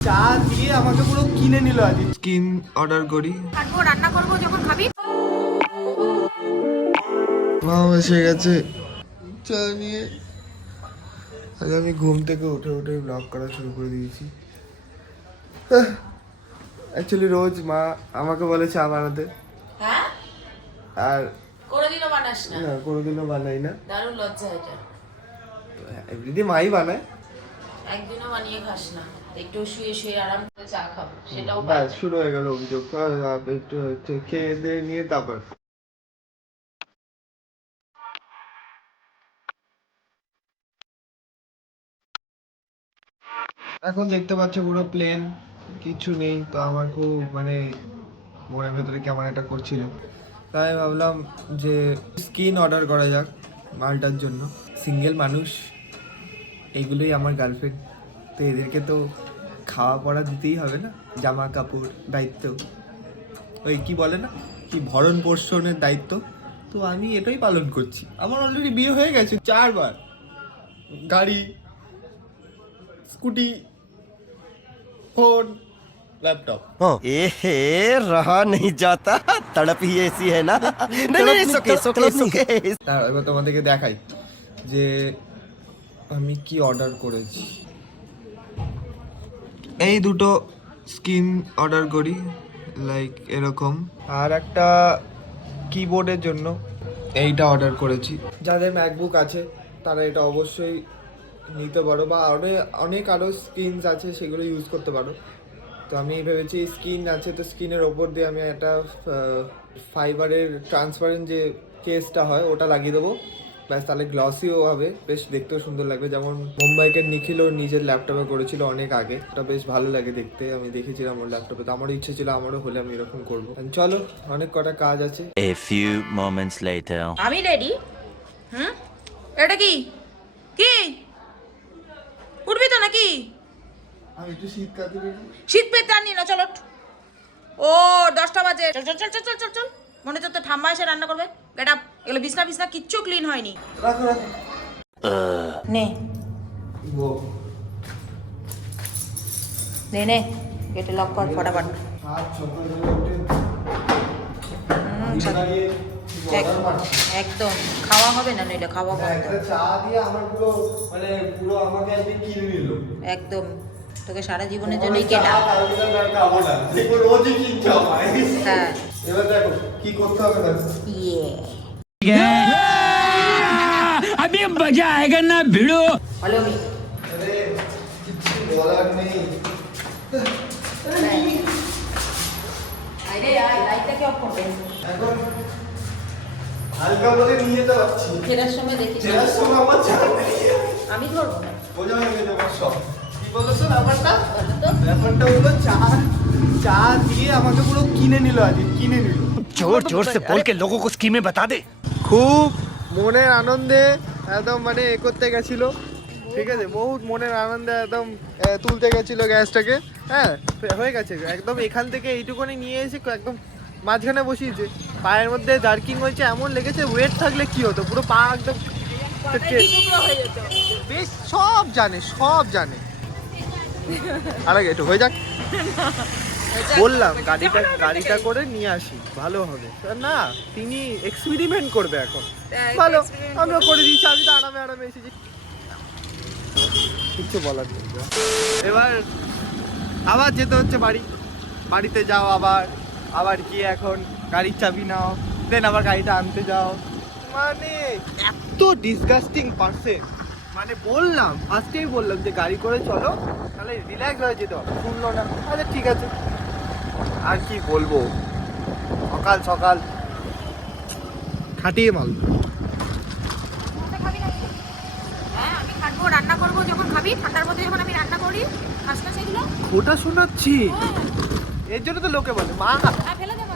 চা দিয়ে আমাকে পুরো কিনে নিল আজ। স্কিন অর্ডার করি, রান্না করবো যখন খাবি। মা এসে গেছে চা নিয়ে। আজ আমি ঘুম থেকে উঠে ব্লগ করা শুরু করে দিয়েছি। অ্যাকচুয়ালি রোজ মা আমাকে বলে চা বানাতে, হ্যাঁ আর কোনোদিনও বানাস না? না কোনোদিনও বানাই না। দারুণ লজ্জা এটা। এমনিতে মাই বানায়, একদিনও বানিয়ে খাস না। একটু শুয়ে শুয়ে আরাম করে চা খাবো, সেটাও ব্যাস শুরু হয়ে গেল অভিযোগ। একটু খেয়ে দিয়ে নিয়ে তারপর এখন দেখতে পাচ্ছ পুরো প্লেন, কিছু নেই। তো আমার খুব মানে মনের ভেতরে কেমন একটা করছিল, তাই ভাবলাম যে স্কিন অর্ডার করা যাক মালটার জন্য। সিঙ্গেল মানুষ, এগুলোই আমার গার্লফ্রেন্ড, তো এদেরকে তো খাওয়া পড়া দিতেই হবে না, জামা কাপড় দায়িত্ব, ওই কি বলে না কি ভরণ পোষণের দায়িত্ব, তো আমি এটাই পালন করছি। আমার অলরেডি বিয়ে হয়ে গেছে 4বার, গাড়ি, স্কুটি, फोन, लैपटॉप। ए रहा नहीं जाता, तड़प ही ऐसी है ना। नहीं नहीं सुके এবার তোমাদেরকে দেখাই যে আমি কি অর্ডার করেছি। এই দুটো স্কিন অর্ডার করি, লাইক এরকম, আর একটা কিবোর্ডের জন্য এইটা অর্ডার করেছি। যাদের ম্যাকবুক আছে তারা এটা অবশ্যই নিতে পারো, বা অনেক আরও স্কিনস আছে সেগুলো ইউজ করতে পারো। তো আমি ভেবেছি স্কিন আছে, তো স্কিনের ওপর দিয়ে আমি একটা ফাইবারের ট্রান্সপারেন্ট যে কেসটা হয় ওটা লাগিয়ে দেবো, ব্যাস তাহলে গ্লসিও হবে, বেশ দেখতেও সুন্দর লাগবে। যেমন মুম্বাইকে নিখিলও নিজের ল্যাপটপে করেছিল অনেক আগে, ওটা বেশ ভালো লাগে দেখতে, আমি দেখেছিলাম ওর ল্যাপটপে। তো আমারও ইচ্ছে ছিল আমারও হলে আমি এরকম করবো। চলো, অনেক কটা কাজ আছে। A few moments later. আমি রেডি। এটা কি কি উঠবি তো নাকি? আমি একটু শীত কাটিয়ে শীত পেতে আনি না, চলো। ও 10টা বাজে, চল চল চল চল চল চল। মনে হচ্ছে তো ঠাম্মা এসে রান্না করবে। Get up. এগুলো বিছনা বিছনা কিচ্ছু ক্লিন হয়নি। রাখো রাখো। নে নে নে, গেটে লক কর ফটাফট। একদম খাওয়া হবে না, নইলে খাওয়া বন্ধ। চা দিয়ে আমার পুরো মানে পুরো আমাকে আজকে কিনে নিল একদম, তোকে সারা জীবনের জন্যই কেনা। রোজই কিনতে হয়। হ্যাঁ, এবার দেখো কি করতে হবে দেখো। ইয়ে अभी मजा आएगा ना भिड़ो। হলো মি আরে কিছু বলার নেই। আরে লাইটটা কি অফ করবে? এখন হালকা বলে নিয়ে যেতে পারছি, ফেরার সময় দেখিস। ফেরার সময় আমার চাপ নেই। আমি ধরবো না। বোঝা হয়ে গেছে আমার সব। কি বলেছো ব্যাপারটা? বলো তো। ব্যাপারটা হলো চা দিয়ে আমাকে পুরো কিনে নিল আজকে, কিনে নিল। जोर जोर से बोल के लोगों को स्कीमें बता दे। খুব মনের আনন্দে একদম মানে করতে গেছিল, ঠিক আছে, বহুত মনের আনন্দে একদম তুলতে গেছিল গ্যাসটাকে। হ্যাঁ হয়ে গেছে একদম, এখান থেকে এইটুকুনি নিয়ে এসে একদম মাঝখানে বসিয়েছে, পায়ের মধ্যে জার্কিং হয়েছে, এমন লেগেছে ওয়েট থাকলে কি হতো, পুরো পা একদম বেশ সব জানে সব জানে। আরে একটু হয়ে যাক, বললাম গাড়িটা করে নিয়ে আসি ভালো হবে না, তিনি এক্সপেরিমেন্ট করবে এখন। ভালো, আমিও করে দিয়েছি, আমি তো আরামে আরামে এসেছি, কিচ্ছু বলার নেই। এবার আবার যেতে হচ্ছে বাড়িতে যাও, আবার গিয়ে এখন গাড়ির চাবি নাও, দেন আবার গাড়িটা আনতে যাও, মানে এত ডিসগাস্টিং পারসন। মানে বললাম ফার্স্টেই বললাম যে গাড়ি করে চলো, তাহলে রিল্যাক্স হয়ে যেতে হবে, শুনলো না। আচ্ছা ঠিক আছে, আর কি বলবো, সকাল সকাল খাটিয়ে মাল। হ্যাঁ, আমি খাবো, রান্না করবো যখন খাবি, ঠান্ডার মধ্যে যখন আমি রান্না করি খাস না সেগুলো। ওটা শোনাচ্ছি, এর জন্য তো লোকে বলে মা ফেলে দেবো।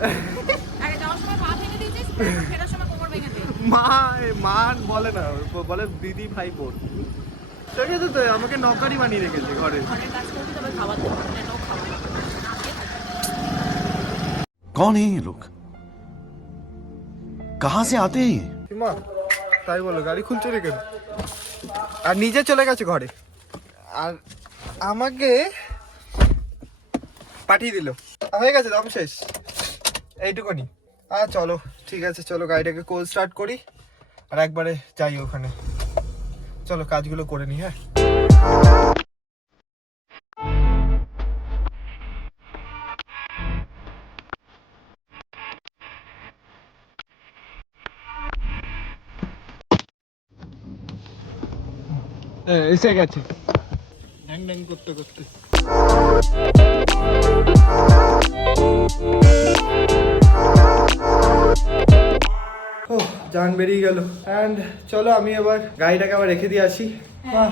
আগে যাওয়ার সময় পা ভেঙে দিয়েছিস, ফেরার সময় কোমর ভেঙে দে। মা বলে না, বলে দিদি ভাই বোন। ঠিক আছে, তো আমাকে নৌকারি বানিয়ে রেখেছে ঘরে। ঘরের কাজ করবি তবে খাবার দেবো, নো খাবার। कौन है ये लोग? कहाँ से आते हैं ये? মা তাই বলো, গাড়ি খুলছে রে কেন? আর নিজে চলে গেছে ঘরে, আর আমাকে পাঠিয়ে দিল, হয়ে গেছে, দম শেষ, এইটুকুনি। চলো ঠিক আছে, চলো গাড়িটাকে কোল্ড স্টার্ট করি আর একবারে যাই ওখানে। চলো কাজগুলো করে নি। হ্যাঁ এসে গেছে ড্যাং ড্যাং করতে করতে। ও জান বেরিয়ে গেল। অ্যান্ড চলো আমি এবার গাড়িটাকে আবার রেখে দিয়ে আসি। মা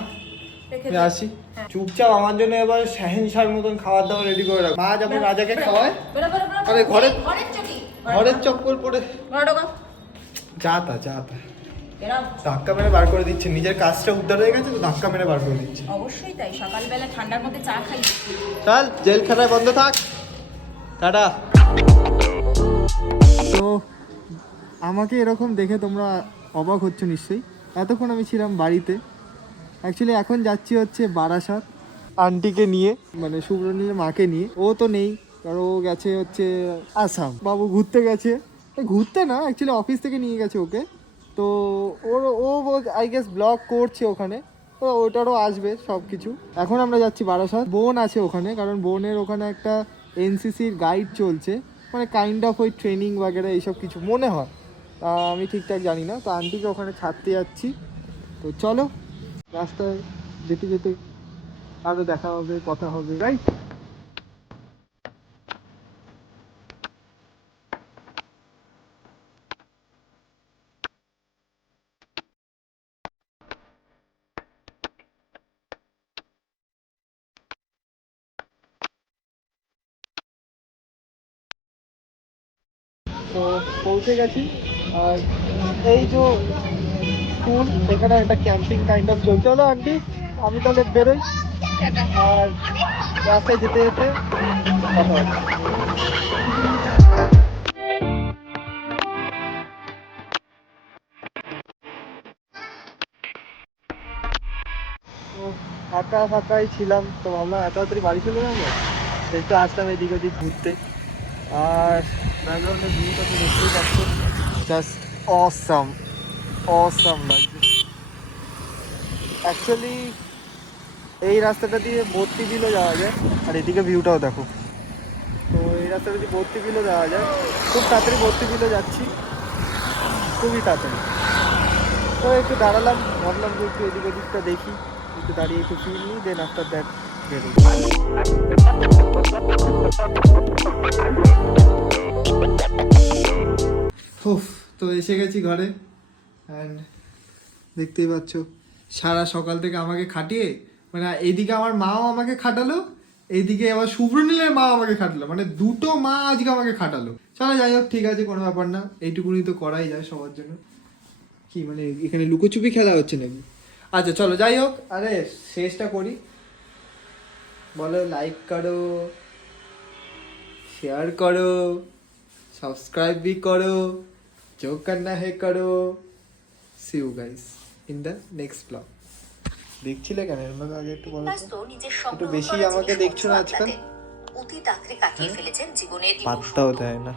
আমি আসি। চুপচাপ আমার জন্য এবার শাহেনশার মতন খাবার দাবার রেডি করে রাখ। মা যেমন রাজাকে খাওয়ায়, আরে ঘরের চপ্পল পরে যা তা ধাক্কা মেরে বার করে দিচ্ছে। নিজের কাজটা উদ্ধার হয়ে গেছে তো ধাক্কা মেরে বার করে দিচ্ছে। অবশ্যই তাই, সকালবেলা ঠান্ডার মধ্যে চা খাই। চল জেলখানায় বন্ধ থাক, টাটা। তো আমাকে এরকম দেখে তোমরা অবাক হচ্ছ নিশ্চয়ই। এতক্ষণ আমি ছিলাম বাড়িতে, অ্যাকচুয়ালি এখন যাচ্ছি হচ্ছে বারাসাত আন্টিকে নিয়ে, মানে সুব্রনীলের মাকে নিয়ে। ও তো নেই, কারণ ও গেছে হচ্ছে আসাম। বাবু ঘুরতে গেছে, ঘুরতে না অ্যাকচুয়ালি অফিস থেকে নিয়ে গেছে ওকে। তো ও আই গেস ব্লগ করছে ওখানে, তো ওটারও আসবে সব কিছু। এখন আমরা যাচ্ছি বারাসাত, বোন আছে ওখানে, কারণ বোনের ওখানে একটা এনসিসির গাইড চলছে, মানে কাইন্ড অফ ওই ট্রেনিং বাগেরা এইসব কিছু মনে হয়, আমি ঠিকঠাক জানি না। তো আন্টিকে ওখানে ছাড়তে যাচ্ছি। তো চলো রাস্তায় যেতে যেতে আরও দেখা হবে, কথা হবে, রাইট? তো পৌঁছে গেছি। আর এই যে স্কুল, এখানে একটা ক্যাম্পিং কাইন্ড অফ চলছে। হলো আন্টি আমি তাহলে বেরোই, আর রাস্তায় যেতে যেতে কথা হবে। তো ফাঁকাই ছিলাম, তো আমরা এত তাড়াতাড়ি বাড়ি চলে যাবো, একটু আসলাম এদিক ওদিক ঘুরতে। আর ব্যাকগ্রাউন্ডের ভিউটা তো দেখতেই পাচ্ছ, জাস্ট অসাম লাগছে। অ্যাকচুয়ালি এই রাস্তাটা দিয়ে ভর্তি বিলও যাওয়া যায়, আর এদিকে ভিউটাও দেখো। তো এই রাস্তাটা দিয়ে ভর্তি বিলও যাওয়া যায়, খুব তাড়াতাড়ি ভর্তি বিলও যাচ্ছি, খুবই তাড়াতাড়ি। তো একটু দাঁড়ালাম, ভাবলাম যে একটু এদিক ওদিকটা দেখি, একটু দাঁড়িয়ে একটু ফিল নিই, দেন আফটার দ্যাট বেরোই। তো এসে গেছি ঘরে, অ্যান্ড দেখতেই পাচ্ছ সারা সকাল থেকে আমাকে খাটিয়ে, মানে এইদিকে আমার মাও আমাকে খাটালো, এইদিকে আবার সুব্রনীলের মা আমাকে খাটালো, মানে দুটো মা আজকে আমাকে খাটালো। চলো যাই হোক, ঠিক আছে, কোনো ব্যাপার না, এইটুকুনি তো করাই যায় সবার জন্য। কি মানে এখানে লুকোচুপি খেলা হচ্ছে নাকি? আচ্ছা চলো যাই হোক, আরে শেষটা করি। বলো লাইক করো, शेयर करो, सब्सक्राइब भी करो, जो करना है करो। See you guys in the next vlog. দেখছিলে কেন এর মধ্যে আগে একটু বলো তো? একটু বেশি আমাকে দেখছো না আজকাল? অতীত আঁকড়ে কাটিয়ে ফেলেছেন জীবনের পাত্তাও দেয় না।